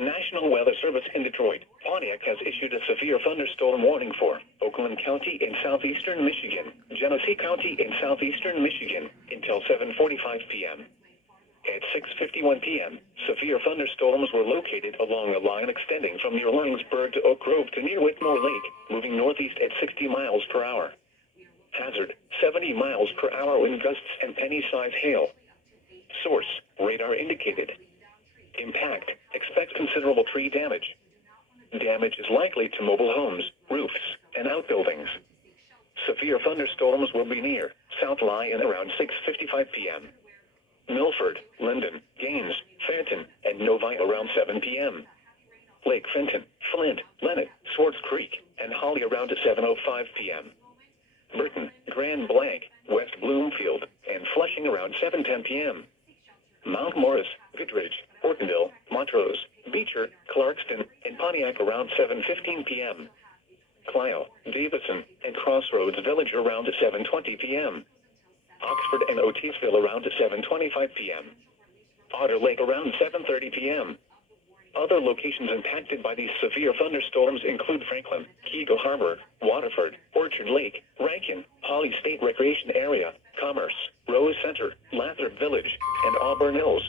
National Weather Service in Detroit, Pontiac has issued a severe thunderstorm warning for Oakland County in southeastern Michigan, Genesee County in southeastern Michigan, until 7:45 p.m. At 6:51 p.m., severe thunderstorms were located along a line extending from near Lawrenceburg to Oak Grove to near Whitmore Lake, moving northeast at 60 miles per hour. Hazard, 70 miles per hour wind gusts and penny-size hail. Source, radar indicated. Impact, expect considerable tree damage. Damage is likely to mobile homes, roofs, and outbuildings. Severe thunderstorms will be near South Lyon around 6:55 p.m. Milford, Linden, Gaines, Fenton, and Novi around 7 p.m. Lake Fenton, Flint, Lennox, Swartz Creek, and Holly around 7:05 p.m. Burton, Grand Blanc, West Bloomfield, and Flushing around 7:10 p.m. Mount Morris, Goodrich, Ortonville, Montrose, Beecher, Clarkston, and Pontiac around 7:15 p.m. Clio, Davison, and Crossroads Village around 7:20 p.m. Oxford and Otisville around 7:25 p.m. Otter Lake around 7:30 p.m. Other locations impacted by these severe thunderstorms include Franklin, Keego Harbor, Waterford, Orchard Lake, Rankin, Holly State Recreation Area, Commerce, Rose Center, Lathrop Village, and Auburn Hills.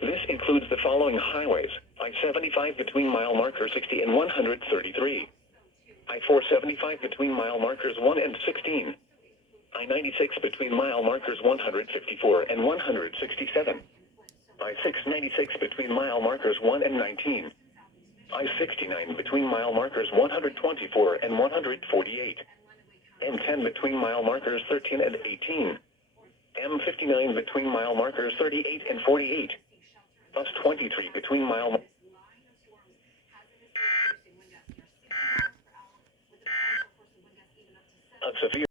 This includes the following highways: I-75 between mile markers 60 and 133. I-475 between mile markers 1 and 16. I-96 between mile markers 154 and 167. I-696 between mile markers 1 and 19. I-69 between mile markers 124 and 148. M10 between mile markers 13 and 18. M59 between mile markers 38 and 48. Bus 23 between mile a severe